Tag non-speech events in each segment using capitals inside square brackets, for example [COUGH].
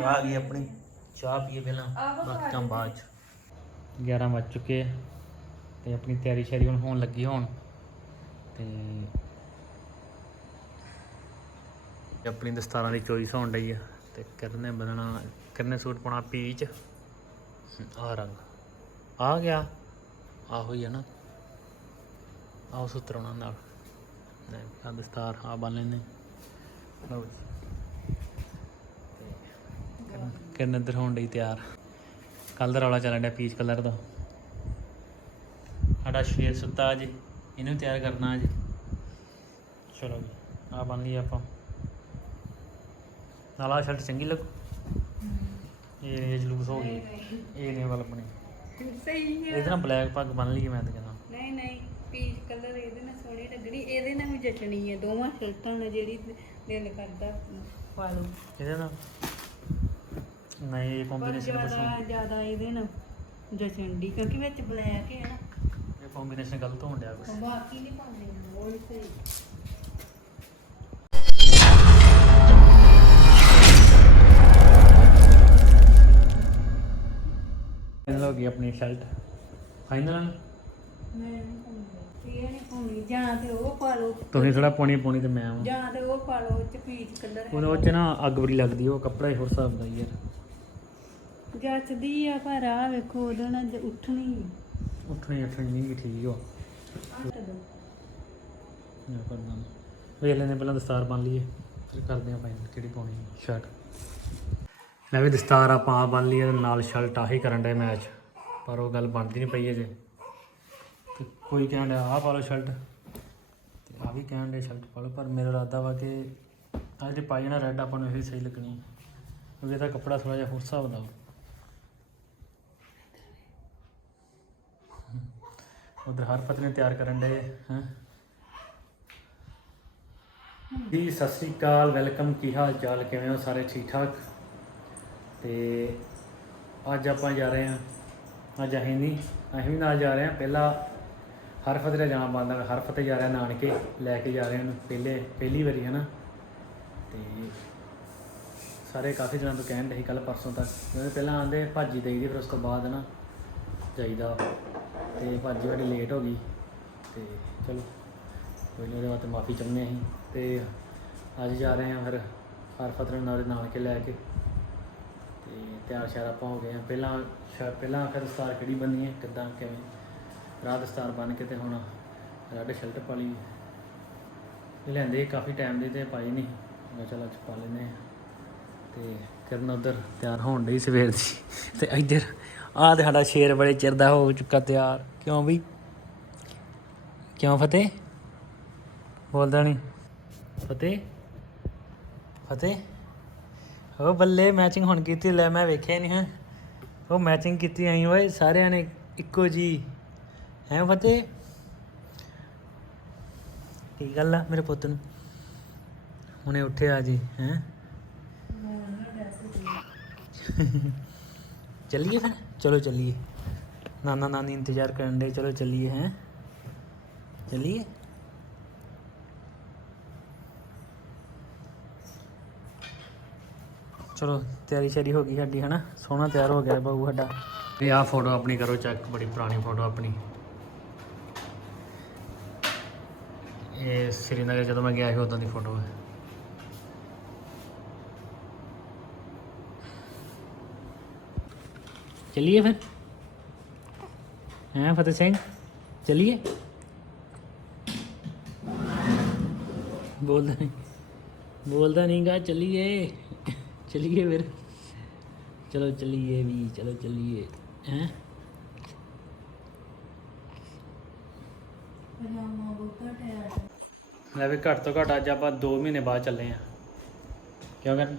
ਚਾਹ ਆ ਗਈ ਆਪਣੀ। ਚਾਹ ਪੀਏ ਪਹਿਲਾਂ ਬਾਕੀ ਕੰਮ ਬਾਅਦ ਚ। 11 ਵੱਜ ਚੁੱਕੇ ਆ ਤੇ ਆਪਣੀ ਤਿਆਰੀ ਸ਼ੈਰੀ ਹੁਣ ਹੋਣ ਲੱਗੀ ਹੁਣ। ਤੇ ਆਪਣੀ ਦਸਤਾਰਾਂ ਦੀ ਚੋਇਸ ਹੋਣ ਡਈ ਆ ਤੇ ਕਰਨੇ ਬਦਲਣਾ ਕਰਨੇ ਸੂਟ ਪਾਉਣਾ ਪੀਚ। ਆ ਰੰਗ। ਆ ਗਿਆ। ਆਹੋ ਹੀ ਆ ਨਾ। ਆਹ ਸੁਤਰਾਉਣਾ ਨਾਲ। ਆ ਦਸਤਾਰ ਆ ਬੰਨ ਲੈਨੇ ਲਓ ਜੀ। ਕਿੰਨੇ ਦਰ ਹੋਣ ਡਈ ਤਿਆਰ। ਕੱਲ ਦਾ ਰੌਲਾ ਚੱਲਣ ਡਿਆ ਪੀਚ ਕਲਰ ਦਾ ਸਾਡਾ ਸ਼ੇਰ ਸੁੱਤਾ ਅੱਜ ਇਹਨੂੰ ਤਿਆਰ ਕਰਨਾ ਅੱਜ। ਚਲੋ ਜੀ ਆ ਬੰਨ ਲਈ ਆਪਾਂ। ਨਾਲ ਆ ਸ਼ਰਟ ਚੰਗੀ ਲੱਗੂ। ਇਹ ਨਹੀਂ ਜਲੂਸ ਹੋ ਗਈ ਇਹ ਨਹੀਂ ਵੱਲ ਬਣੀ। ਸਹੀ ਹੈ ਇਹਦੇ ਨਾਲ ਬਲੈਕ ਪੱਗ ਬੰਨ ਲਈ ਮੈਂ ਤਾਂ ਕਹਿੰਦਾ। ਨਹੀਂ ਨਹੀਂ ਪੀਚ ਕਲਰ ਇਹਦੇ ਨਾਲ ਸੋਹਣੀ ਲੱਗਣੀ। ਇਹਦੇ ਨਾਲ ਵੀ ਜਚਣੀ ਹੈ ਦੋਵਾਂ ਸ਼ਰਟਾਂ ਨਾਲ ਜਿਹੜੀ ਦਿਲ ਕਰਦਾ। ਪਾ ਲਓ। ਇਹਦੇ ਨਾਲ। ਨਹੀਂ ਇਹ ਕੰਬੀਨੇਸ਼ਨ ਜ਼ਿਆਦਾ ਪਸੰਦ ਜ਼ਿਆਦਾ ਇਹਦੇ ਨਾਲ ਜਚਣ ਦੀ ਕਿਉਂਕਿ ਵਿੱਚ ਬਲੈਕ ਹੈ ਨਾ। ਇਹ ਕੰਬੀਨੇਸ਼ਨ ਗਲਤ ਹੋਣ ਡਿਆ ਕੁਛ। ਬਾਕੀ ਨਹੀਂ ਪਾਉਂਦੇ ਨਹੀਂ ਸਹੀ। ਫਾਈਨਲ ਹੋ ਗਈ ਆਪਣੀ ਸ਼ਰਟ ਫਾਈਨਲ ਮੈਂ ਨਹੀਂ ਪਾਉਂਦੀ ਇਹ ਨਹੀਂ ਪਾਉਣੀ ਜਾਂ ਤੇ ਉਹ ਪਾ ਲਓ ਤੁਸੀਂ ਥੋੜਾ ਪੌਣੀ ਪੌਣੀ ਤੇ ਮੈਂ ਆਵਾਂ। ਜਾਂ ਤੇ ਉਹ ਪਾ ਲਓ ਚ ਪੀਚ ਕਲਰ ਉਹਦੇ ਵਿੱਚ ਨਾ। ਅੱਗ ਬੜੀ ਲੱਗਦੀ ਉਹ ਕੱਪੜਾ ਹੀ ਹੋਰ ਹਿਸਾਬ ਦਾ ਯਾਰ ਜੱਚਦੀ ਆ ਪਰ ਆ ਵੇਖੋ ਉਹਦੇ ਨਾਲ ਉੱਠਣੀ ਉੱਠਣੀ ਉੱਠਣੀ ਨਹੀਂ ਠੀਕ ਹੋ ਹਟ ਦੋ। ਵੇਖ ਲੈਨੇ ਪਹਿਲਾਂ ਦਸਤਾਰ ਬੰਨ ਲਈਏ। ਫਿਰ ਕਰਦੇ ਆਪਾਂ ਫਾਈਨਲ ਕਿਹੜੀ ਪਾਉਣੀ ਸ਼ਰਟ ਲੈ ਵੀ ਦਸਤਾਰ ਆਪਾਂ ਆ ਬੰਨ ਲਈ ਇਹਦੇ ਨਾਲ ਸ਼ਰਟ ਆਹੀ ਕਰਨ ਦੇ ਮੈਚ ਪਰ ਉਹ ਗੱਲ ਬਣਦੀ ਨਹੀਂ ਪਈ ਅਜੇ। ਤੇ ਕੋਈ ਕਹਿਣ ਡਿਆ ਆਹ ਪਾ ਲਓ ਸ਼ਰਟ ਤੇ ਆ ਵੀ ਕਹਿਣ ਡਿਆ ਸ਼ਰਟ ਪਾ ਲਓ ਪਰ ਮੇਰਾ ਇਰਾਦਾ ਵਾ ਕਿ ਆਹ ਜਿਹੜੀ ਪਾਈ ਨਾ ਰੈੱਡ ਆਪਾਂ ਨੂੰ ਇਹ ਸਹੀ ਲੱਗਣੀ ਕਿਉਂਕਿ ਇਹਦਾ ਕੱਪੜਾ ਥੋੜਾ ਜਿਹਾ ਹੋਰ ਹਿਸਾਬ ਦਾ ਉਧਰ ਹਰਪਤ ਨੇ ਤਿਆਰ ਕਰਨ ਦੇ ਹੈ। ਜੀ, ਸਤਿ ਸ੍ਰੀ ਅਕਾਲ, ਵੈਲਕਮ, ਕੀ ਹਾਲ ਚਾਲ, ਕਿਵੇਂ ਹੋ ਸਾਰੇ? ਠੀਕ ਠਾਕ ਤੇ ਅੱਜ ਆਪਾਂ ਜਾ ਰਹੇ ਹਾਂ, ਅੱਜ ਅਸੀਂ ਨਹੀਂ, ਅਸੀਂ ਵੀ ਨਾਲ ਜਾ ਰਹੇ ਹਾਂ। ਪਹਿਲਾਂ ਹਰਫਤ ਦੇ ਜਾਣਾ ਬੰਦਾ ਹਰਫਤ ਜਾ ਰਿਹਾ ਨਾਨਕੇ, ਲੈ ਕੇ ਜਾ ਰਹੇ ਹਾਂ ਪਹਿਲੇ, ਪਹਿਲੀ ਵਾਰੀ ਹੈ ਨਾ ਤੇ ਸਾਰੇ ਕਾਫੀ ਦਿਨਾਂ ਤੋਂ ਕਹਿਣ ਦੇ ਸੀ ਕੱਲ ਪਰਸੋਂ ਤੱਕ। ਪਹਿਲਾਂ ਆਂਦੇ ਭਾਜੀ ਦੇਈਦੀ ਫਿਰ ਉਸ ਤੋਂ ਬਾਅਦ ਨਾ ਜਾਈਦਾ। ਤੇ ਭਾਜੀ ਸਾਡੀ ਲੇਟ ਹੋ ਗਈ ਤੇ ਚਲੋ ਕੋਈ ਨਹੀਂ ਉਹਦੇ ਵਾਸਤੇ ਮਾਫੀ ਚਾਹੁੰਦੇ ਅਸੀਂ ਤੇ ਅੱਜ ਜਾ ਰਹੇ ਹਾਂ ਫਿਰ ਹਰ ਨੂੰ ਨਾਲ ਨਾਲ ਕੇ ਲੈ ਕੇ ਤੇ ਤਿਆਰ ਸ਼ਿਆਰ ਆਪਾਂ ਹੋ ਗਏ ਹਾਂ। ਪਹਿਲਾਂ ਸ਼ਾਇਦ ਪਹਿਲਾਂ ਆਖਰ ਦਸਤਾਰ ਕਿਹੜੀ ਬੰਨੀ ਹੈ, ਕਿੱਦਾਂ, ਕਿਵੇਂ? ਰਾਹ ਦਸਤਾਰ ਬੰਨ ਕੇ ਤੇ ਹੁਣ ਰੈੱਡ ਸ਼ਰਟ ਪਾ ਲਈ। ਲੈਂਦੇ ਕਾਫੀ ਟਾਈਮ ਦੇ ਤੇ ਪਾਈ ਨਹੀਂ ਮੈਂ ਚਲ ਅੱਜ ਪਾ ਲੈਨੇ ਹਾਂ। ਤੇ ਕਰਨ ਉਧਰ ਤਿਆਰ ਹੋਣ ਡਈ ਸਵੇਰ ਦੀ ਤੇ ਇੱਧਰ, ਆਹ ਤੇ ਸਾਡਾ ਸ਼ੇਰ ਬੜੇ ਚਿਰ ਦਾ ਹੋ ਚੁੱਕਾ ਤਿਆਰ। ਕਿਉਂ ਵੀ ਕਿਉਂ ਫਤਿਹ? ਬੋਲਦਾ ਨਹੀਂ ਫਤਿਹ? ਫਤਿਹ? ਉਹ ਬੱਲੇ ਮੈਚਿੰਗ ਹੁਣ ਕੀਤੀ ਲੈ ਮੈਂ ਵੇਖਿਆ ਨਹੀਂ ਹੈ। ਉਹ ਮੈਚਿੰਗ ਕੀਤੀ ਆਈ ਓਏ ਸਾਰਿਆਂ ਨੇ ਇੱਕੋ ਜੀ ਹੈ ਫਤਿਹ? ਕੀ ਗੱਲ ਆ ਮੇਰੇ ਪੁੱਤ ਨੂੰ? ਹੁਣੇ ਉੱਠਿਆ ਜੀ ਹੈ? ਚੱਲੀਏ ਫਿਰ? ਚਲੋ ਚੱਲੀਏ। ਨਾਨਾ ਨਾਨੀ ਇੰਤਜ਼ਾਰ ਕਰਨ ਦੇ ਚਲੋ ਚੱਲੀਏ ਹੈ ਚੱਲੀਏ ਚਲੋ ਤਿਆਰੀ ਸ਼ਰੀ ਹੋ ਗਈ ਸਾਡੀ ਹਨਾ ਸੋਹਣਾ ਤਿਆਰ ਹੋ ਗਿਆ ਬਾਬੂ ਸਾਡਾ ਤੇ ਆ ਫੋਟੋ ਆਪਣੀ ਕਰੋ ਚੈੱਕ ਬੜੀ ਪੁਰਾਣੀ ਫੋਟੋ ਆਪਣੀ ਇਹ ਸ੍ਰੀਨਗਰ ਜਦੋਂ ਮੈਂ ਗਿਆ ਸੀ ਉਦੋਂ ਦੀ ਫੋਟੋ ਹੈ ਚਲਿਏ ਫਿਰ ਹੈ ਫਤਿਹ ਸਿੰਘ? ਚਲਿਏ? ਬੋਲਦਾ ਨਹੀਂ। ਬੋਲਦਾ ਨਹੀਂਗਾ ਚਲਿਏ। ਚਲਿਏ ਫਿਰ। ਚਲੋ ਚਲਿਏ ਵੀ ਚਲੋ ਚਲਿਏ। ਹੈ? ਮੈਂ ਵੀ ਘੱਟ ਤੋਂ ਘੱਟ ਅੱਜ ਆਪਾਂ 2 ਮਹੀਨੇ ਬਾਅਦ ਚੱਲੇ ਆ। ਕਿਉਂ ਕਰਨ?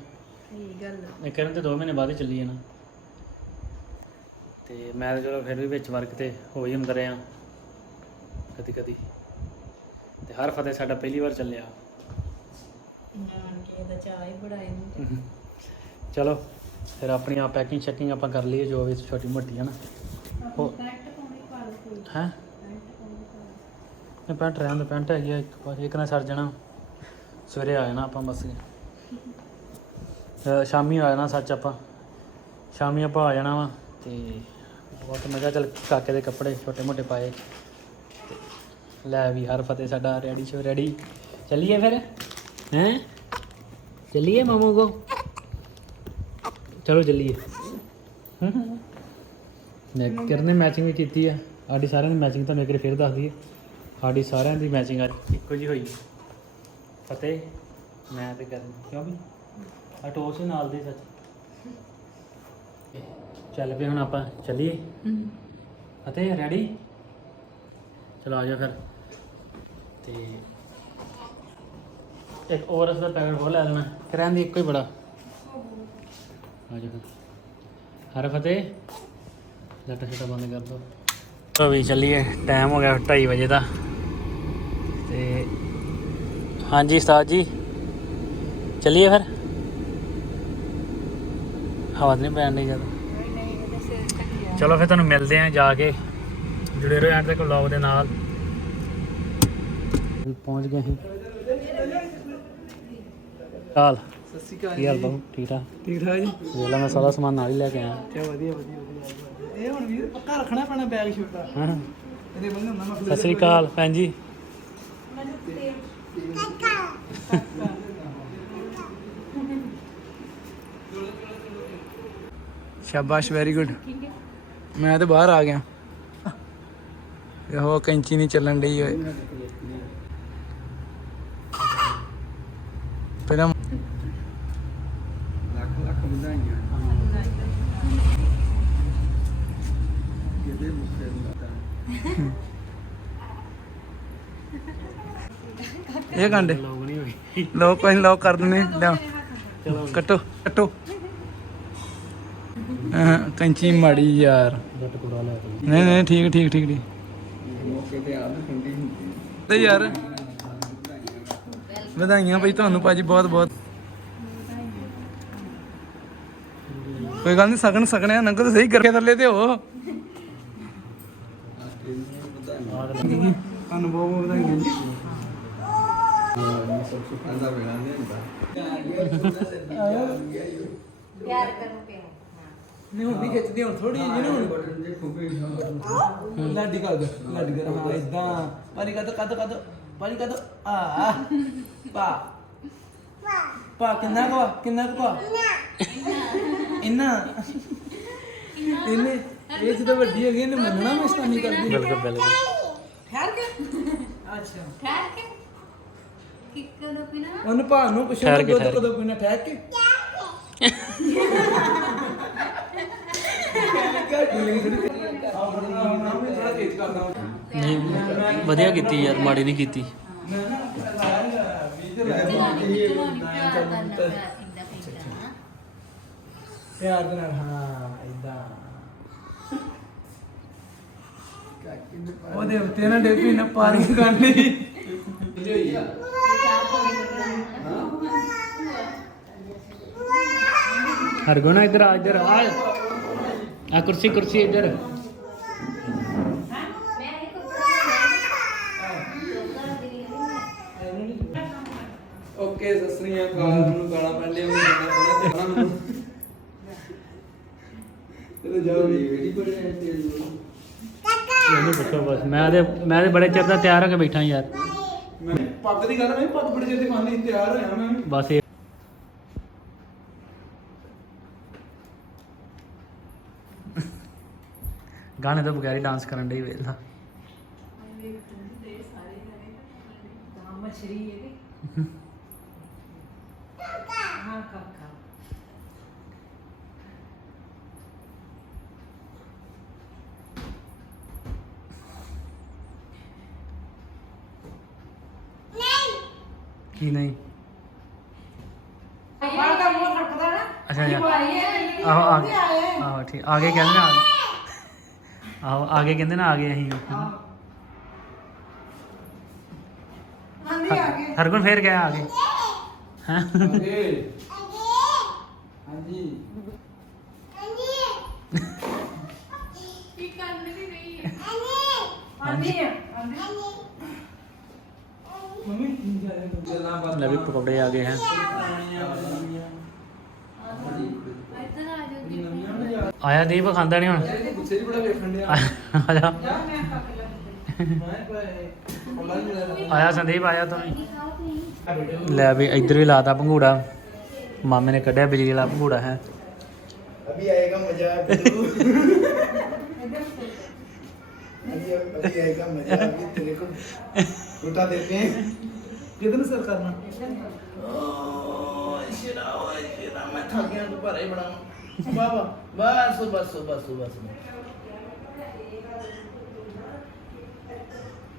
ਸਹੀ ਗੱਲ ਇਹ ਕਰਨ ਤੇ 2 ਮਹੀਨੇ ਬਾਅਦ ਹੀ ਚੱਲੀ ਜਾਣਾ ਤੇ ਮੈਂ ਤਾਂ ਚਲੋ ਫਿਰ ਵੀ ਵਿੱਚ ਵਰਕ ਤੇ ਹੋ ਹੀ ਹੁੰਦਾ ਰਿਹਾ। ਕਦੀ ਕਦੀ ਤੇ ਹਰ ਫਤਿਹ ਸਾਡਾ ਪਹਿਲੀ ਵਾਰ ਚੱਲਿਆ। ਨਾਨਕੇ ਦਾ ਚਾਹ ਹੀ ਬੜਾ ਇਹਨੂੰ ਚਲੋ ਫਿਰ ਆਪਣੀ ਆ ਪੈਕਿੰਗ ਸ਼ੈਕਿੰਗ ਆਪਾਂ ਕਰ ਲਈਏ ਜੋ ਵੀ ਛੋਟੀ ਮੋਟੀ ਹੈ ਨਾ। ਹੈ ਇਹ ਪੈਂਟ ਰਹਿਣ ਦੋ ਪੈਂਟ ਹੈਗੀ ਆ ਇੱਕ ਪਾਸੇ। ਇੱਕ ਨਾਲ ਸਰ ਜਾਣਾ ਸਵੇਰੇ ਆ ਜਾਣਾ ਆਪਾਂ ਬਸ। ਸ਼ਾਮੀ ਆ ਜਾਣਾ ਸੱਚ ਆਪਾਂ। ਸ਼ਾਮੀ ਆਪਾਂ ਆ ਜਾਣਾ ਵਾ ਤੇ ਬਹੁਤ ਮਜ਼ਾ ਚੱਲ ਕਾਕੇ ਦੇ ਕੱਪੜੇ ਛੋਟੇ ਮੋਟੇ ਪਾਏ। ਲੈ ਵੀ ਹਰ ਫਤਿਹ ਸਾਡਾ ਰੈਡੀ ਸ਼ੋ ਰੈਡੀ। ਚੱਲੀਏ ਫਿਰ? ਹੈਂ? ਚੱਲੀਏ ਮਾਮੂ ਕੋ? ਚਲੋ ਚੱਲੀਏ। ਮੈਂ ਕਿਰਨੇ ਮੈਚਿੰਗ ਵੀ ਕੀਤੀ ਆ। ਸਾਡੀ ਸਾਰਿਆਂ ਦੀ ਮੈਚਿੰਗ ਤੁਹਾਨੂੰ ਇੱਕ ਵਾਰੀ ਫਿਰ ਦੱਸਦੀ ਦਈਏ। ਸਾਡੀ ਸਾਰਿਆਂ ਦੀ ਮੈਚਿੰਗ ਅੱਜ ਇੱਕੋ ਜੀ ਹੋਈ। ਫਤਿਹ, ਮੈਂ ਤੇ ਕਰਨ ਕਿਉਂ ਵੀ? ਆ ਟੋਸ ਨਾਲ ਦੇ ਸੱਚ। ਚੱਲ ਪਏ ਹੁਣ ਆਪਾਂ ਚੱਲੀਏ। ਫਤਿਹ ਰੈਡੀ ਚਲੋ ਆ ਜਾ ਫਿਰ। ਤੇ ਇੱਕ ਔਰਸ ਦਾ ਪੈਕਟ ਹੋਰ ਲੈ ਲੈਣਾ। ਕਰਾਂ ਦੀ ਇੱਕੋ ਹੀ ਬੜਾ। ਆ ਜਾ ਫਿਰ। ਹਰ ਫਤਿਹ। ਲੱਟਾ ਛੱਟਾ ਬੰਦ ਕਰ ਦੋ। ਤੋ ਵੀ ਚੱਲੀਏ। ਟਾਈਮ ਹੋ ਗਿਆ 2:30 ਵਜੇ ਦਾ। ਤੇ ਹਾਂਜੀ ਉਸਤਾਦ ਜੀ। ਚੱਲੀਏ ਫਿਰ। ਹਵਾ ਤਾਂ ਨਹੀਂ ਪੈਣ ਦੀ ਜ਼ਿਆਦਾ ਨਹੀਂ ਨਹੀਂ ਇਹਦੇ ਸਿਰ ਢੱਕਿਆ ਚਲੋ ਫਿਰ ਤੁਹਾਨੂੰ ਮਿਲਦੇ ਆਂ ਜਾ ਕੇ। ਜੁੜੇ ਰਹੋ ਐਂਡ ਤੱਕ ਵਲੌਗ ਦੇ ਨਾਲ। ਪਹੁੰਚ ਗਏ ਅਸੀਂ। ਹਾਲ ਸਤਿ ਸ਼੍ਰੀ ਅਕਾਲ ਕੀ ਹਾਲ ਬਾਬੂ ਠੀਕ ਠਾਕ? ਠੀਕ ਠਾਕ ਜੀ। ਵੇਲਾ ਮੈਂ ਸਾਰਾ ਸਮਾਨ ਨਾਲ ਹੀ ਲੈ ਕੇ ਆਇਆ। ਕੀ ਵਧੀਆ ਵਧੀਆ ਵਧੀਆ ਇਹ ਹੁਣ ਵੀਰ ਪੱਕਾ ਰੱਖਣਾ ਪੈਣਾ ਬੈਗ ਛੋਟਾ ਹਾਂ। ਇਹਦੇ ਬੰਦੇ ਹੁੰਦਾ ਮੈਂ ਸਤਿ ਸ੍ਰੀ ਅਕਾਲ ਭੈਣ ਜੀ। ਸ਼ਾਬਾਸ਼ ਵੈਰੀ ਗੁੱਡ ਠੀਕ ਹੈ। ਮੈਂ ਤੇ ਬਾਹਰ ਆ ਗਿਆ। ਇਹੋ ਕੈਂਚੀ ਨਹੀਂ ਚੱਲਣ ਡਈ ਓਏ। ਪਹਿਲਾਂ ਲੱਖ ਲੱਖ ਵਧਾਈਆਂ। ਕਿਤੇ ਮੁਸਤੇ ਇਹ ਕਾਂਡੇ। ਲੋਗ ਨਹੀਂ ਹੋਈ ਲੋਕ ਕੋਈ ਲੋਕ ਕਰ ਚਲੋ ਕੱਟੋ ਕੱਟੋ। ਕੈਂਚੀ ਮਾੜੀ ਯਾਰ। ਨਹੀਂ ਨਹੀਂ ਠੀਕ ਠੀਕ ਠੀਕ ਠੀਕ। ਤੇ ਯਾਰ ਵਧਾਈਆਂ ਭਾਈ ਤੁਹਾਨੂੰ ਭਾਜੀ ਬਹੁਤ ਬਹੁਤ। ਕੋਈ ਗੱਲ ਨਹੀਂ ਸਗਣ ਸਗਣਿਆ ਨੰਗੋ ਤਾਂ ਸਹੀ ਕਰਕੇ ਥੱਲੇ ਤੇ ਹੋ। ਤੁਹਾਨੂੰ ਬਹੁਤ ਬਹੁਤ ਵਧਾਈਆਂ ਜੀ। ਪਿਆਰ ਕਰੋ ਪਿਆਰ ਨਹੀਂ ਹੁਣ ਨਹੀਂ ਖਿੱਚਦੀ ਹੁਣ ਥੋੜੀ ਜਿਹੀ ਨਾ ਹੁਣ। ਲਾਡੀ ਕਰ ਦੇ ਲਾਡੀ ਕਰ ਹਾਂ ਇਦਾਂ ਪਾਣੀ ਕਦ ਕਦ ਕਦ ਪਾਣੀ ਕਦ ਆ ਆ, ਪਾ। ਪਾ ਕਿੰਨਾ ਕੁ? ਕਿੰਨਾ ਕੁ ਪਾ? ਇੰਨਾ। ਇਹਨੇ ਇਹ ਜਦੋਂ ਵੱਡੀ ਹੋ ਗਈ ਇਹਨੇ ਮੰਨਣਾ ਮੈਂ ਸਤਾਨੀ ਕਰਦੀ ਬਿਲਕੁਲ ਬਿਲਕੁਲ। ਠਹਿਰ ਕੇ। ਅੱਛਾ। ਠਹਿਰ ਕੇ। ਕਿ ਕਦੋਂ ਪੀਣਾ? ਉਹਨੂੰ ਭਾ ਨੂੰ ਪੁੱਛੋ ਠਹਿਰ ਕੇ, ਦੁੱਧ। ਕਦੋਂ ਪੀਣਾ ਠਹਿਰ ਕੇ। [LAUGHS] ਨਹੀਂ ਵਧੀਆ ਕੀਤੀ ਯਾਰ ਮਾੜੀ ਨਹੀਂ ਕੀਤੀ। ਪਿਆਰ ਦੇ ਨਾਲ ਹਾਂ ਇਦਾਂ ਉਹਦੇ ਉੱਤੇ ਨਾ ਡੇਪੀ ਨਾ ਪਾਣੀ ਕਰਨੀ। ਹਰਗੁਣਾ ਇੱਧਰ ਆ ਇੱਧਰ ਆ। ਆ ਕੁਰਸੀ ਕੁਰਸੀ ਇੱਧਰ। ਓਕੇ ਸਤਿ ਸ੍ਰੀ ਅਕਾਲ। ਨੂੰ ਗਾਲਾਂ ਪੈਂਦੇ ਨੂੰ ਜਾਣਾ ਪੈਣਾ ਤੇ ਨੂੰ ਤੇ ਜਾਓ। ਵੀ ਵੇੜੀ ਬੜੇ ਆਏ ਤੇ ਇਹਨੂੰ ਪੁੱਛੋ ਬਸ। ਮੈਂ ਤੇ ਮੈਂ ਤੇ ਬੜੇ ਚਿਰ ਦਾ ਤਿਆਰ ਹੋ ਕੇ ਬੈਠਾ ਯਾਰ। ਮੈਂ ਪੱਗ ਦੀ ਗੱਲ ਮੈਂ ਪੱਗ ਬੜੇ ਚਿਰ ਦੀ ਖਾਣੀ ਤਿਆਰ ਹੋਇਆ ਮੈਂ ਬਸ ਇਹ ਗਾਣੇ ਤੋਂ ਬਗੈਰ ਹੀ ਡਾਂਸ ਕਰਨ ਦੇ ਵੇਲਾ ਮਛਰੀ ਇਹਦੀ ਹਾਂ ਕਾਕਾ ਕੀ ਨਹੀਂ ਬਾਹਰ ਦਾ ਮੂੰਹ ਨਾ। ਅੱਛਾ ਅੱਛਾ। ਆਹੋ ਆ ਗਏ ਆਹੋ ਠੀਕ। ਆਗੇ ਕਹਿੰਦੇ ਨਾ ਆ ਗਏ ਆਹੋ ਆਗੇ ਕਹਿੰਦੇ ਨਾ ਆ ਗਏ ਅਸੀਂ ਹਾਂਜੀ ਆ ਗਏ ਹਰਗੁਣ ਫੇਰ ਗਿਆ ਆ ਗਏ ਹਾਂ ਓਕੇ ਹਾਂਜੀ ਕੀ ਕਰਨ ਦੀ ਰਹੀ ਹੈ ਆਂਦੀ ਹੈ ਮੰਮੀ ਕੀ ਜਾ ਰਿਹਾ ਗੱਲਾਂ ਲੈ ਵੀ ਪਕੌੜੇ ਆ ਗਏ ਹੈ ਆਇਆ ਦੀਪ ਖਾਂਦਾ ਨਹੀਂ ਹੁਣ ਇਹ ਗੁੱਸੇ ਜੀ ਬੜਾ ਵੇਖਣ ਡਿਆ ਆ ਜਾ ਮੈਂ ਭਾਈ ਅੱਲਾ ਨਹੀਂ ਮਿਲਦਾ ਆਇਆ ਸੰਦੀਪ ਆਇਆ ਤੂੰ ਲੈ ਵੀ ਇੱਧਰ ਵੀ ਲਾਤਾ ਭੰਗੂੜਾ ਮਾਮੇ ਨੇ ਕੱਢਿਆ ਬਿਜਲੀ ਵਾਲਾ ਭੰਗੂੜਾ ਹੈ अभी आएगा मजा बिल्लू अभी अभी आएगा मजा अभी तेरे को उठा देते हैं ਕਿਦਨ ਸਰ ਕਰਨਾ ਓ ਸ਼ੇਰਾ ਓਏ ਸ਼ੇਰਾ ਮੈਂ ਥੱਕ ਗਿਆ ਤੂੰ ਭਰੇ ਬਣਾ ਬਾਬਾ ਬਸ ਬਸ ਬਸ ਬਸ।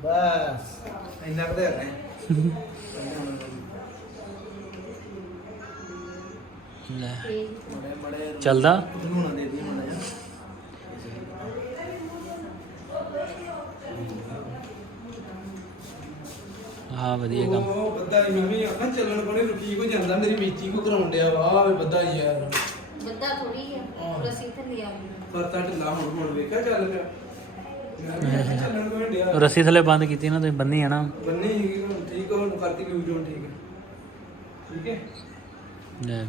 ਬਸ। ਇੰਨਾ ਕਦੇ ਹੈ ਲੈ। ਮੜੇ ਮੜੇ ਚੱਲਦਾ? ਨੂੰ ਨਾ ਦੇ ਦੀ ਮੜਾ ਹਾਂ ਵਧੀਆ ਕੰਮ। ਉਹ ਬੱਦਾ ਹੀ ਮੈਂ ਵੀ ਆਖਾਂ ਚੱਲਣ ਕੋਲੇ ਰੁਕੀ ਕੋ ਜਾਂਦਾ ਮੇਰੀ ਬੇਇੱਜ਼ਤੀ ਕੋ ਕਰਾਉਣ ਡਿਆ ਵਾ ਆਹ ਬੱਦਾ ਯਾਰ। ਬੱਦਾ ਥੋੜੀ ਆ ਹਾਂ। ਰਸੀ ਥੱਲੇ ਆ ਗਈ ਕਰਤਾ ਢਿੱਲਾ ਹੁਣ ਹੁਣ ਵੇਖਿਆ ਚੱਲ ਪਿਆ। ਮੈਂ ਵੀ ਆਖਾਂ ਚੱਲਣ ਕੋਲੇ ਡਿਆ ਰੱਸੀ ਥੱਲੇ ਬੰਦ ਕੀਤੀ ਨਾ ਤੁਸੀਂ ਬੰਨੀ ਆ ਨਾ। ਬੰਨੀ ਸੀਗੀ ਹੁਣ ਠੀਕ ਆ ਹੁਣ ਕਰਤੀ ਯੂਜ਼ ਹੁਣ ਠੀਕ ਹੈ ਠੀਕ ਹੈ? ਲੈ।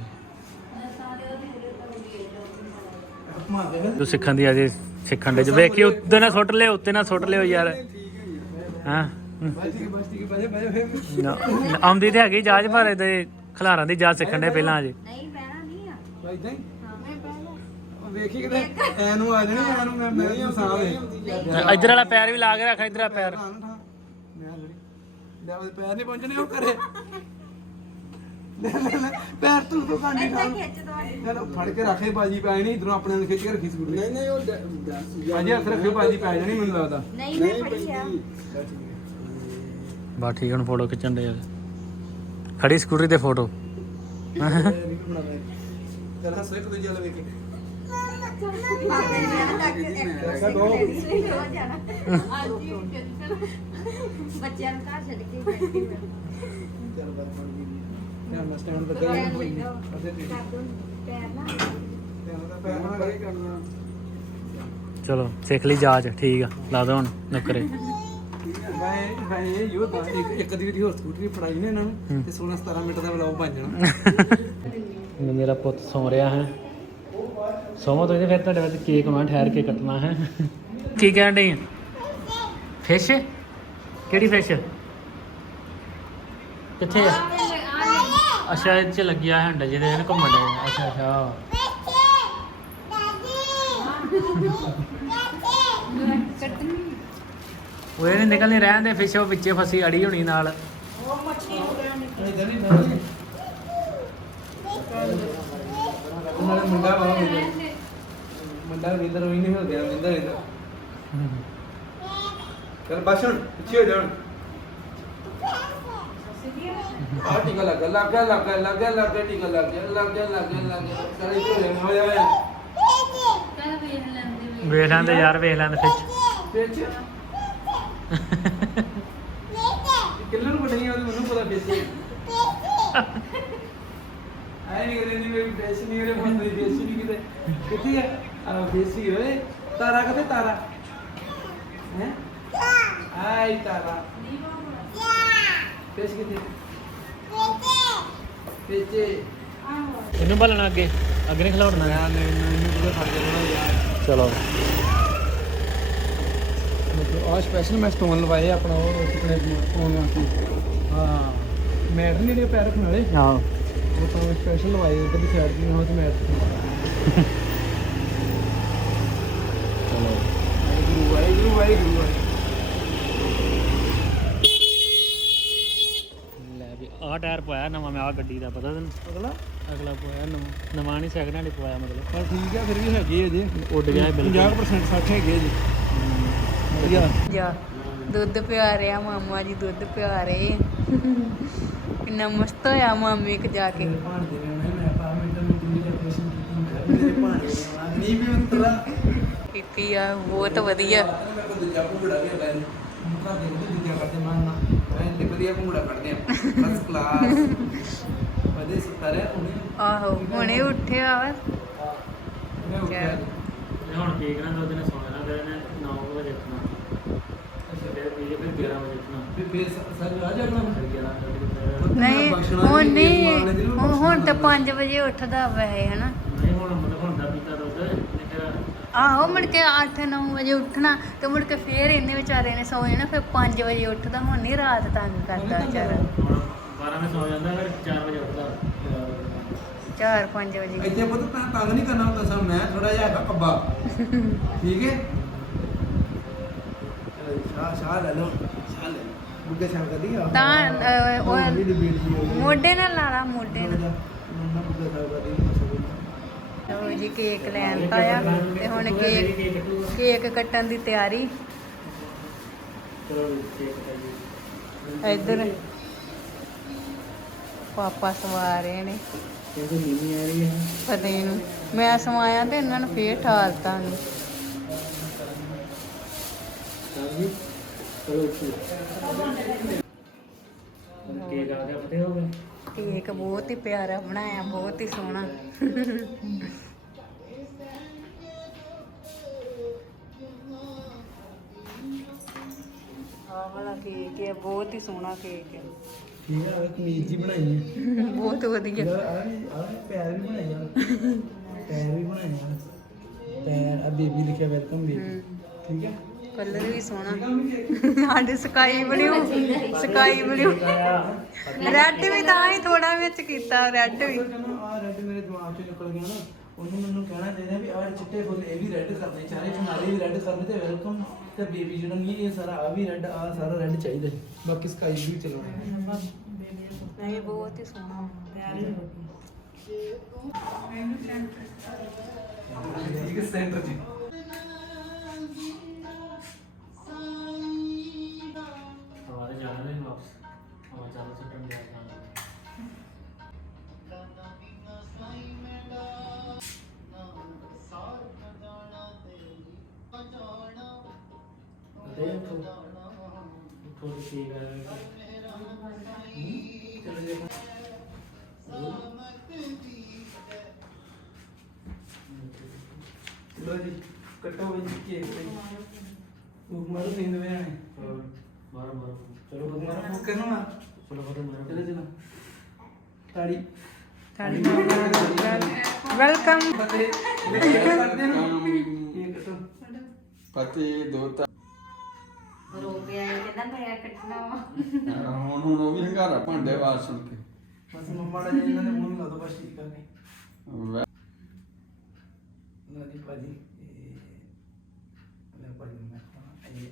ਦੇ ਤੂੰ ਸਿੱਖਣ ਦੀ ਅਜੇ ਸਿੱਖਣ ਦੇ ਚ। ਵੇਖੀ ਉੱਤੇ ਨਾ ਸੁੱਟ ਲਿਓ ਉੱਤੇ ਨਾ ਸੁੱਟ ਲਿਓ ਯਾਰ। ਹਾਂ ਠੀਕ ਹੈ ਬਸ ਠੀਕ ਆਉਂਦੀ ਤੇ ਹੈਗੀ ਜਾਜ ਭਾਰੇ ਤੇ ਖਲਾਰਾਂ ਦੀ ਜਾਚ ਸਿੱਖਣ ਦੇ ਪਹਿਲਾਂ ਅਜੇ। ਨਹੀਂ ਇਦਾਂ ਹੀ ਹਾਂ ਮੈਂ ਬਹਿਣਾ ਵੇਖੀ ਕਿਤੇ ਐ ਨੂੰ ਆ ਜਾਣੀ ਐ ਨੂੰ ਮੈਂ ਮੈਂ ਹੀ ਸਾਹ ਦੇ ਇੱਧਰ ਵਾਲਾ ਪੈਰ ਵੀ ਲਾ ਕੇ ਰੱਖ ਇੱਧਰ ਵਾਲਾ ਪੈਰ। ਮੈਂ ਲੜੀ ਲੈ ਉਹਦੇ ਪੈਰ ਨਹੀਂ ਪਹੁੰਚਣੇ ਉਹ ਕਰੇ ਲੈ ਲੈ ਲੈ ਪੈਰ ਤੂੰ ਕਾਂਡੀ ਨਾਲ ਫੜ ਕੇ ਰੱਖੇ ਬਾਜੀ ਪੈ ਨਹੀਂ ਇਧਰੋਂ ਆਪਣੇ ਨੂੰ ਖਿੱਚ ਕੇ ਰੱਖੀ ਸਕੂਟਰੀ। ਨਹੀਂ ਨਹੀਂ ਉਹ ਅਜੇ ਹੱਥ ਰੱਖਿਓ ਬਾਜੀ ਪੈ ਜਾਣੀ ਮੈਨੂੰ ਲੱਗਦਾ। ਨਹੀਂ ਮੈਂ ਫੜੀ ਆ। ਬਾ ਠੀਕ ਹੁਣ ਫੋਟੋ ਖਿੱਚਣ ਦੇ ਖੜੀ ਸਕੂਟਰੀ ਤੇ ਫੋਟੋ। ਚੱਲ ਹੱਸੋ ਇੱਕ ਦੂਜੇ ਵੱਲ ਵੇਖ ਕੇ ਮਾਮੇ ਨੇ ਕਹਿਣਾ ਜਾ ਕੇ ਐਸਾ ਦੋ। ਸਹੀ ਹੋ ਜਾਣਾ ਹਾਂਜੀ ਬੱਚਿਆਂ ਨੂੰ ਘਰ ਛੱਡ ਕੇ ਬੈਠੀ ਮੈਂ ਚੱਲ ਬਸ ਬਣ ਗਈ ਧਿਆਨ ਨਾਲ ਸਟੈਂਡ ਤੇ ਪੈਰ ਕਰ ਲਿਖੋ ਅਜੇ ਠੀਕ ਕਰ ਦੋ ਪੈਰ ਨਾ ਧਿਆਨ ਨਾਲ ਪੈਰ ਨਾਲ ਕਰੇ ਕਰਨਾ। ਚਲੋ ਸਿੱਖ ਲਈ ਜਾਚ ਠੀਕ ਆ। ਲਾ ਦੋ ਹੁਣ ਨੁਕਰੇ। ਮੈਂ ਇਹ ਯੋ ਤਾਂ ਇੱਕ ਇੱਕ ਦੀ ਵੀ ਹੋਰ ਸਕੂਟਰੀ ਫੜਾਈ ਨੇ ਇਹਨਾਂ ਨੂੰ ਤੇ 16 17 ਮਿੰਟ ਦਾ ਵਲੌਗ ਬਣ ਜਾਣਾ। [LAUGHS] ਮੇਰਾ ਪੁੱਤ ਸੌ ਰਿਹਾ ਹੈ। ਸੌਮੋ ਤੁਸੀਂ ਫਿਰ ਤੁਹਾਡੇ ਵਾਸਤੇ ਕੇਕ ਮੈਂ ਠਹਿਰ ਕੇ ਕੱਟਣਾ ਹੈ। ਕੀ ਕਹਿਣ ਡਈ ਫਿਸ਼ ਕਿਹੜੀ ਫਿਸ਼ ਕਿੱਥੇ ਆ? ਅੱਛਾ ਇਹ ਚ ਲੱਗਿਆ ਹੈ ਜਿਹਦੇ ਨਾਲ ਘੁੰਮਣ ਡਿਆ ਅੱਛਾ ਅੱਛਾ। ਉਹ ਇਹ ਨਹੀਂ ਰਹਿਣ ਦੇ ਫਿਸ਼ ਉਹ ਵਿੱਚੇ ਫਸੀ ਅੜੀ ਹੋਣੀ ਨਾਲ। ਇਧਰ ਹੀ ਨਹੀਂ ਉਹਨਾਂ ਦਾ ਮੁੰਡਾ ਵਾ ਮੁੰਡਾ ਵੀ ਇਧਰ ਹੀ ਨਹੀਂ ਹੋ ਗਿਆ ਇੰਦਰ ਇਧਰ। ਕਰ ਬਾਸ਼ਣ ਪਿੱਛੇ ਹੋ ਜਾਣ ਆ ਟੀਕਾ ਲੱਗਾ ਲੱਗਾ ਲੱਗਾ ਲੱਗਾ ਲੱਗਾ ਟੀਕਾ ਲੱਗਾ ਲੱਗਾ ਲੱਗਾ ਲੱਗਾ ਸਾਰੇ ਢੋਲੇ ਹੋ ਜਾਵੇ ਕੱਲ ਵੇਖ ਲੈਂਦੇ ਵੇਖ ਲੈਂਦੇ ਯਾਰ ਵੇਖ ਲੈਂਦੇ ਫਿਸ਼ ਵਿੱਚ ਕਿੱਲਰ ਨੂੰ ਬਣੀ ਉਹਦੀ ਮੈਨੂੰ ਪਤਾ ਬੇਸੀ ਆਈ ਨਹੀਂ ਕਰੇ ਨਹੀਂ ਮੇਰੀ ਬੇਸੀ ਨਹੀਂ ਕਰੇ ਬੰਦ ਦੀ ਬੇਸੀ ਨਹੀਂ ਕਿਤੇ। ਕਿੱਥੇ ਹੈ ਆ ਬੇਸੀ ਓਏ। ਤਾਰਾ ਕਿੱਥੇ? ਤਾਰਾ। ਹੈ? ਆਈ ਤਾਰਾ। ਬੇਸ ਕਿੱਥੇ? ਪੇਚੇ। ਇਹਨੂੰ ਭਲਣਾ ਅੱਗੇ। ਅੱਗੇ ਨਹੀਂ ਖਲਾਉਣਾ। ਮੈਂ ਮੈਨੂੰ ਕਿਤੇ ਫੜ ਜਾਣਾ ਯਾਰ। ਚਲੋ। ਆ ਸਪੈਸ਼ਲ ਮੈਂ ਸਟੋਨ ਲਵਾਏ ਆਪਣਾ ਉਹ ਆਪਣੇ ਫੋਨ ਵਾਸਤੇ। ਹਾਂ। ਮੈਟ ਨਹੀਂ ਜਿਹੜੇ ਪੈਰ ਰੱਖਣ ਵਾਲੇ। ਆਹੋ ਉਹ ਤਾਂ ਸਪੈਸ਼ਲ ਲਵਾਏ ਸਾਈਡ ਤੇ ਚਲੋ। ਲੈ ਵੀ ਆਹ ਟਾਇਰ ਪਾਇਆ ਨਵਾਂ ਮੈਂ ਆਹ ਗੱਡੀ ਦਾ ਪਤਾ ਤੈਨੂੰ? ਅਗਲਾ? ਅਗਲਾ ਪਾਇਆ ਨਵਾਂ। ਨਵਾਂ ਨਹੀਂ ਸੈਕਿੰਡ ਹੈਂਡ ਪਾਇਆ ਮਤਲਬ। ਪਰ ਠੀਕ ਆ ਫਿਰ ਵੀ ਹੈਗੇ ਅਜੇ ਉੱਡ ਗਿਆ ਬਿਲਕੁਲ। 50% 60 ਹੈਗੇ ਜੀ। ਵਧੀਆ। ਦੁੱਧ ਪਿਆ ਰਿਹਾ ਮਾਮਾ ਜੀ ਦੁੱਧ ਪਿਆ ਰਹੇ। ਕਿੰਨਾ ਮਸਤ ਹੋਇਆ ਮਾਮੇ ਕ ਜਾ ਕੇ। ਭਾਂਡੇ ਲੈਣੇ ਮੈਂ ਪਾ ਮਿੰਟ ਨੂੰ ਕਿੰਨੀ ਡੈਕੋਰੇਸ਼ਨ ਕੀਤੀ ਮੇਰੇ ਭਾਂਡੇ ਲੈਣਾ ਨਹੀਂ ਵੀ ਉਤਰਾ। ਪੀਪੀ ਆ ਬਹੁਤ ਵਧੀਆ। ਮੈਂ ਕੋ ਦੂਜਾ ਭੁੰਗੜਾ ਵੀ ਲੈ ਮੁਕਾ ਦੇ ਤੇ ਦੂਜਾ ਕਰਦੇ ਮਾਰਨਾ ਮੈਂ ਤੇ ਵਧੀਆ ਭੁੰਗੜਾ ਕੱਢਦੇ ਆ। ਫਸਟ ਕਲਾਸ ਵਧੇ ਸੁਤਾਰੇ ਉਹਨੇ ਆਹੋ ਹੁਣੇ ਉੱਠਿਆ ਵਾ। ਮੈਂ ਉੱਠਿਆ। ਹੁਣ ਕੇਕ ਨਾਲ ਉਹਦੇ ਨੇ ਸੌਣਾ ਤੇ ਇਹਨੇ 9 ਵਜੇ ਉੱਠਣਾ। ਨਹੀਂ ਹੁਣ ਨਹੀਂ ਹੁਣ- ਹੁਣ ਤਾਂ 5 ਵਜੇ ਉੱਠਦਾ ਵੈਸੇ, ਹਨਾ। ਨਹੀਂ ਹੁਣ ਮਤਲਬ ਹੁੰਦਾ ਪੀਤਾ ਦੁੱਧ ਤੇ ਫਿਰ ਆਹੋ, ਮੁੜ ਕੇ 8-9 ਵਜੇ ਉੱਠਣਾ ਤੇ ਮੁੜ ਕੇ ਫੇਰ ਇਹਨੇ ਵਿਚਾਰੇ ਨੇ ਸੌ ਜਾਣਾ, ਫਿਰ 5 ਵਜੇ ਉੱਠਦਾ, ਹੁਣ ਨਹੀਂ ਰਾਤ ਤੰਗ ਕਰਦਾ ਵਿਚਾਰਾ। ਹੁਣ 12 ਵਜੇ। ਸੌ ਜਾਂਦਾ ਫਿਰ 4 ਵਜੇ ਉੱਠਦਾ 4-5 ਵਜੇ ਇੱਥੇ ਪੁੱਤ ਤਾਂ ਤੰਗ ਨਹੀਂ ਕਰਨਾ ਹੁੰਦਾ, ਸਾ ਮੈਂ ਥੋੜਾ ਜਿਹਾ ਹੈਗਾ ਕੱਬਾ ਠੀਕ ਹੈ? ਸ਼ਾਹ ਸ਼ਾਹ ਲੈ ਲਓ। ਸ਼ਾਹ ਲੈ ਲਓ। ਬੁੱਗੇ ਸ਼ਾਹ ਕਰ ਦਿਆ ਤਾਂ ਅਹ, ਉਹ ਵੀ ਡਿਬੇਟ ਜੀ ਹੋ ਗਈ। ਮੋਢੇ ਨਾਲ ਲਾ ਲਾ ਮੋਢੇ ਨਾਲ। ਮੰਮਾ ਬੁੱਗੇ ਸ਼ਾਹ ਕਰ ਦਿਆ ਲਓ ਜੀ ਕੇਕ ਲੈਣ ਆਇਆ ਤੇ ਹੁਣ ਕੇਕ ਕੇਕ ਕੱਟਣ ਦੀ ਤਿਆਰੀ। ਚਲੋ ਕੇਕ ਕਟਾਈਏ ਇੱਧਰ ਪਾਪਾ ਸਵਾ ਰਹੇ ਨੇ। ਕਿਉਂਕਿ ਨੀਵੀਂ ਆ ਰਹੀ ਹੈ। ਫਤਿਹ ਨੂੰ ਮੈਂ ਸਵਾਇਆ ਤੇ ਇਹਨਾਂ ਨੂੰ ਫੇਰ ਠਾਲਤਾ ਨੂੰ। ਚਲੋ ਕੇਕ ਆ ਗਿਆ ਪਤੇ ਹੋ ਗਿਆ? ਕੇਕ ਬਹੁਤ ਹੀ ਪਿਆਰਾ ਬਣਾਇਆ ਬਹੁਤ ਹੀ ਸੋਹਣਾ। ਆਹ ਵਾਲਾ ਕੇਕ ਹੈ ਬਹੁਤ ਹੀ ਸੋਹਣਾ ਕੇਕ ਹੈ। ਠੀਕ ਹੈ ਕਮੀਜ਼ ਜੀ ਬਣਾਈ ਹੈ। ਬਹੁਤ ਵਧੀਆ। ਯਾਰ ਆ ਵੀ ਆ ਵੀ ਪੈਰ ਵੀ ਬਣਾਏ ਯਾਰ। ਪੈਰ ਵੀ ਬਣਾਏ ਯਾਰ। ਪੈਰ ਆ ਬੇਬੀ ਲਿਖਿਆ ਵੈਲਕਮ ਬੇਬੀ। ਠੀਕ ਹੈ? ਕਲਰ ਵੀ ਸੋਹਣਾ। ਸਾਡੇ sky blue sky blue red ਵੀ ਤਾਂ ਹੀ ਥੋੜਾ ਵਿੱਚ ਕੀਤਾ ਰੈੱਡ ਵੀ। ਆ ਰੈੱਡ ਮੇਰੇ ਦਿਮਾਗ ਚੋਂ ਨਿਕਲ ਗਿਆ ਨਾ। ਉਹਨੂੰ ਮੈਨੂੰ ਕਹਿਣਾ ਚਾਹੀਦਾ ਵੀ ਆਹ ਚਿੱਟੇ ਫੁੱਲ ਇਹ ਵੀ ਰੈੱਡ ਕਰਨੇ ਚਾਰੇ ਫਿਨਾਲੇ ਵੀ ਰੈੱਡ ਕਰਨੇ ਤੇ ਵੈਲਕਮ ਤੇ ਬੇਬੀ ਜਿਹੜਾ ਨਹੀਂ ਇਹ ਸਾਰਾ ਆ ਵੀ ਰੈੱਡ ਆ ਸਾਰਾ ਰੈੱਡ ਚਾਹੀਦਾ। ਬਾਕੀ ਸਕਾਈ ਵੀ ਚਲਾਉਣਾ ਨਹੀਂ ਬਹੁਤ ਹੀ ਸੋਹਣਾ ਠੀਕ ਹੈ ਸੈਂਟਰ ਜੀ ਮਾਰੋ ਮਾਰੋ। ਚਲੋ ਬੰਦੇ ਮਾਰੋ। ਫੂਕ ਕਰਨਾ ਮਾਰ ਚਲੋ ਬੰਦੇ ਮਾਰੋ। ਚਲੋ ਚਲੋ। ਤਾੜੀ। ਤਾੜੀ ਵੈਲਕਮ। ਬੰਦੇ ਕਰਦੇ ਨੂੰ ਇਹ ਕਸਮ। ਪਤੀ ਦੋਤਾ ਰੋ ਪਿਆ ਕਹਿੰਦਾ ਮੈਂ ਕੱਟਣਾ? ਵਾ ਹੁਣ ਹੁਣ ਉਹ ਵੀ ਹੰਗਾਰਾ ਭਾਂਡੇ ਆਵਾਜ਼ ਸੁਣ ਕੇ। ਬਸ ਮੰਮਾ ਦਾ ਇਹਨਾਂ ਨੇ ਮੂੰਹ ਨੂੰ ਲਾ ਦੋ ਬਸ ਠੀਕ ਕਰਨੇ ਨਾ ਦੀ ਭਾਜੀ ਮੈਂ ਭਾਜੀ ਮੈਂ ਇਹ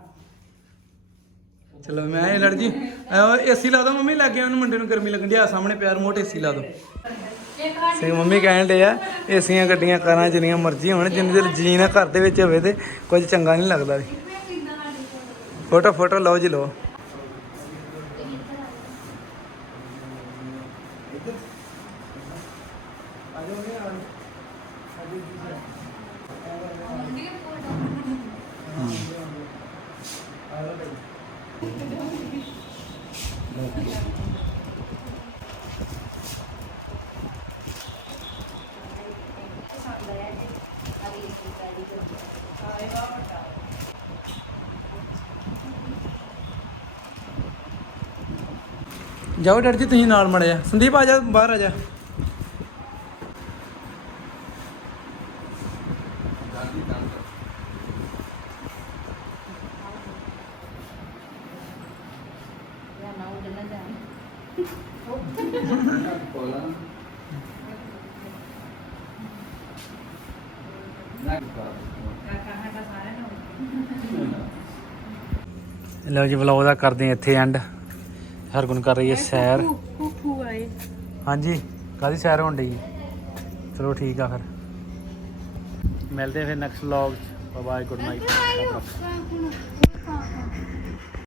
ਚਲੋ ਮੈਂ ਇਹ ਲੜ ਜੀ ਏਸੀ ਲਾ ਦੋ ਮੰਮੀ ਲੱਗ ਗਿਆ ਉਹਨੂੰ ਮੁੰਡੇ ਨੂੰ ਗਰਮੀ ਲੱਗਣ ਦੀ ਆ ਸਾਹਮਣੇ ਪਿਆਰ ਮੋਟ ਏਸੀ ਲਾ ਦੋ। ਸੇ ਮੰਮੀ ਕਹਿਣ ਡੇ ਆ ਏਸੀਆਂ ਗੱਡੀਆਂ ਕਾਰਾਂ ਜਿੰਨੀਆਂ ਮਰਜ਼ੀ ਹੋਣ ਜਿੰਨੇ ਦਿਨ ਜੀ ਨਾ ਘਰ ਦੇ ਵਿੱਚ ਹੋਵੇ ਤੇ ਕੁਝ ਚੰਗਾ ਨਹੀਂ ਲੱਗਦਾ ਵੀ। ਫੋਟੋ ਫੋਟੋ ਲਓ ਜੀ ਲਓ। ਜਾਓ ਜਾਓ ਡੈਡ ਜੀ, ਤੁਸੀਂ ਨਾਲ ਮੜਿਆ। ਸੰਦੀਪ, ਆ ਜਾ, ਬਾਹਰ ਆ ਜਾ। ਲਓ ਜੀ ਵਲੌਗ ਦਾ ਕਰਦੇ ਹਾਂ ਇੱਥੇ ਐਂਡ ਹਰਗੁਣ ਕਰ ਰਹੀ ਹੈ ਸੈਰ। ਆਏ ਹਾਂਜੀ ਕਾਦੀ ਸੈਰ ਹੋਣ ਡਈ? ਚਲੋ ਠੀਕ ਆ ਫਿਰ। ਮਿਲਦੇ ਫਿਰ ਨੈਕਸਟ ਵਲੌਗ ਚ। Bye good night